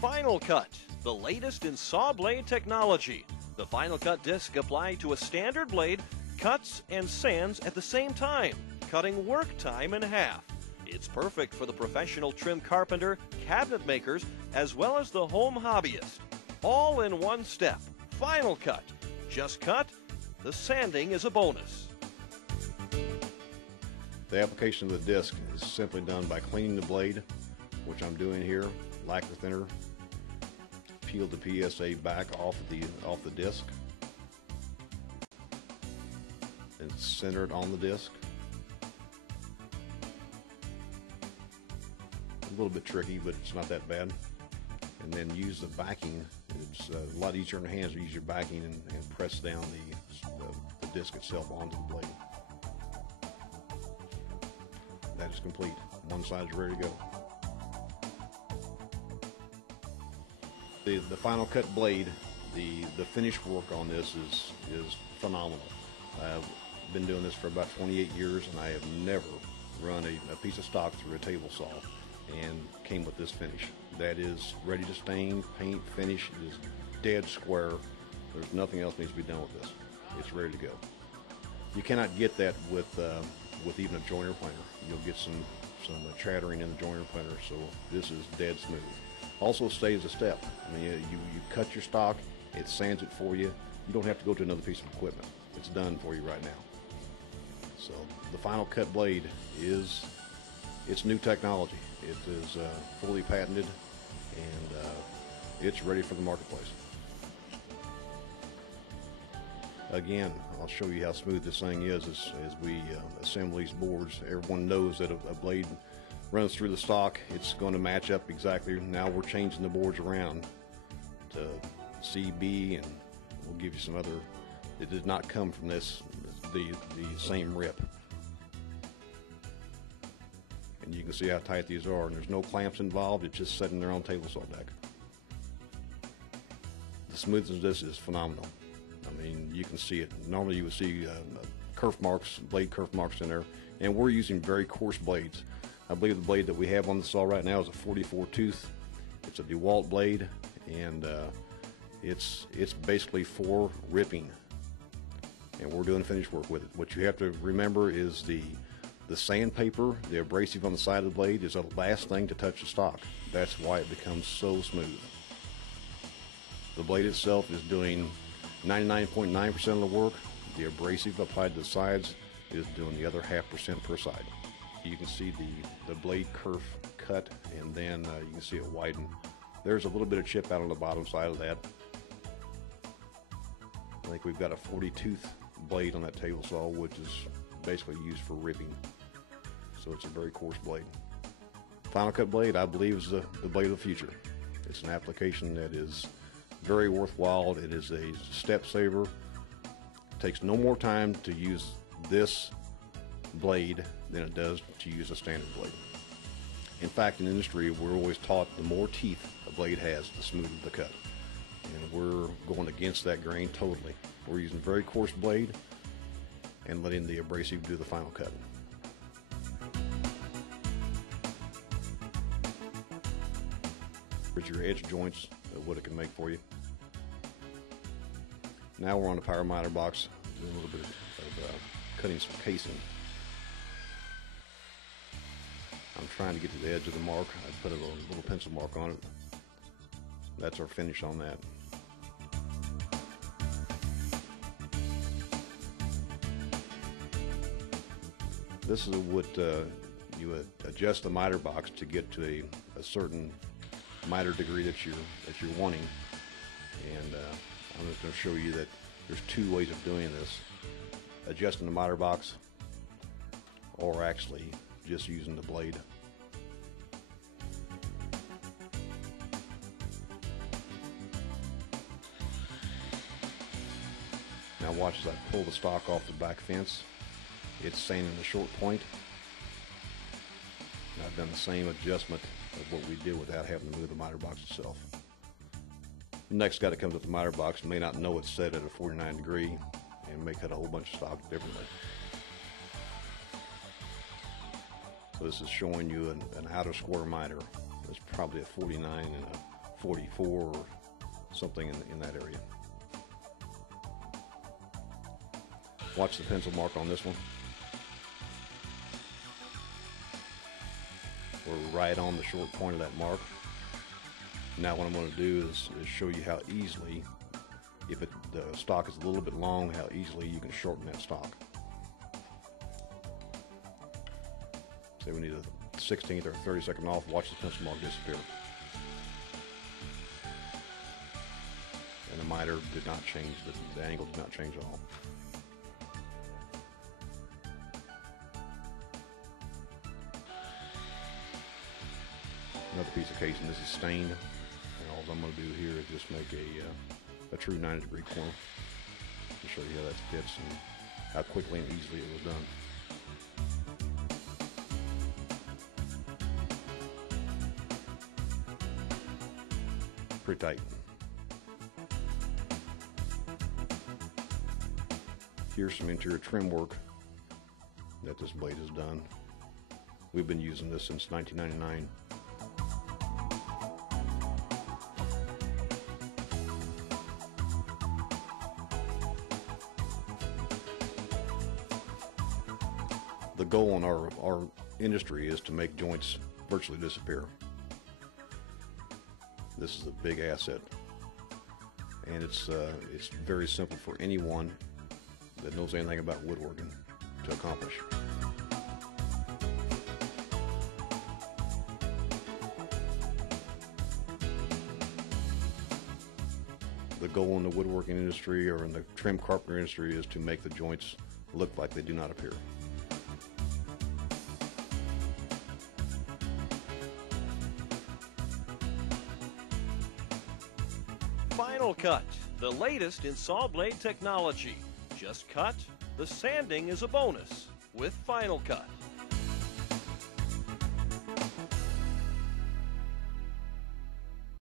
Final Cut, the latest in saw blade technology. The Final Cut disc applied to a standard blade cuts and sands at the same time, cutting work time in half. It's perfect for the professional trim carpenter, cabinet makers, as well as the home hobbyist. All in one step. Final Cut. Just cut. The sanding is a bonus. The application of the disc is simply done by cleaning the blade, which I'm doing here, lacquer thinner, peel the PSA back off the disc, and center it on the disc. A little bit tricky, but it's not that bad. And then use the backing. It's a lot easier in the hands to use your backing and press down the disc itself onto the blade. That is complete. One side is ready to go. The Final Cut blade, the finish work on this is phenomenal. I've been doing this for about 28 years, and I have never run a piece of stock through a table saw and came with this finish. That is ready to stain, paint, finish. It is dead square. There's nothing else needs to be done with this. It's ready to go. You cannot get that with even a joiner planer. You'll get some chattering in the joiner planer, so this is dead smooth. Also saves a step. I mean, you cut your stock, it sands it for you. You don't have to go to another piece of equipment. It's done for you right now. So the Final Cut blade it's new technology. It is fully patented, and it's ready for the marketplace. Again, I'll show you how smooth this thing is as we assemble these boards. Everyone knows that a blade runs through the stock, it's going to match up exactly. Now we're changing the boards around to CB, and we'll give you some other. It did not come from the same rip. And you can see how tight these are, and there's no clamps involved. It's just sitting there on table saw deck. The smoothness of this is phenomenal. I mean, you can see it. Normally you would see kerf marks, blade kerf marks in there, and we're using very coarse blades. I believe the blade that we have on the saw right now is a 44 tooth. It's a DeWalt blade, and it's basically for ripping, and we're doing finish work with it. What you have to remember is the sandpaper, the abrasive on the side of the blade, is the last thing to touch the stock. That's why it becomes so smooth. The blade itself is doing 99.9% of the work. The abrasive applied to the sides is doing the other 0.5% per side. You can see the blade kerf cut, and then you can see it widen. There's a little bit of chip out on the bottom side of that. I think we've got a 40 tooth blade on that table saw, which is basically used for ripping. So it's a very coarse blade. Final Cut blade, I believe, is the blade of the future. It's an application that is very worthwhile. It is a step saver. It takes no more time to use this blade than it does to use a standard blade. In fact, in the industry, we're always taught the more teeth a blade has, the smoother the cut. And we're going against that grain totally. We're using very coarse blade and letting the abrasive do the final cut. Here's your edge joints of what it can make for you. Now we're on the power miter box, doing a little bit of cutting some casing. I'm trying to get to the edge of the mark. I put a little pencil mark on it. That's our finish on that. This is what you adjust the miter box to get to a certain miter degree that you're wanting. And I'm just going to show you that there's two ways of doing this: adjusting the miter box, or actually just using the blade. Now watch as I pull the stock off the back fence. It's sanding the short point. And I've done the same adjustment of what we did without having to move the miter box itself. Next guy that comes with the miter box may not know it's set at a 49 degree and may cut a whole bunch of stock differently. So this is showing you an outer square miter. It's probably a 49 and a 244 or something in that area. Watch the pencil mark on this one. We're right on the short point of that mark. Now what I'm going to do is show you how easily, if the stock is a little bit long, how easily you can shorten that stock. Say we need a 16th or 32nd off, watch the pencil mark disappear. And the miter did not change, the angle did not change at all. Another piece of casing, this is stained, and all I'm going to do here is just make a true 90-degree corner to show you how that fits and how quickly and easily it was done. Pretty tight. Here's some interior trim work that this blade has done. We've been using this since 1999. The goal in our industry is to make joints virtually disappear. This is a big asset, and it's very simple for anyone that knows anything about woodworking to accomplish. The goal in the woodworking industry or in the trim carpenter industry is to make the joints look like they do not appear. Final Cut, the latest in saw blade technology. Just cut, the sanding is a bonus with Final Cut.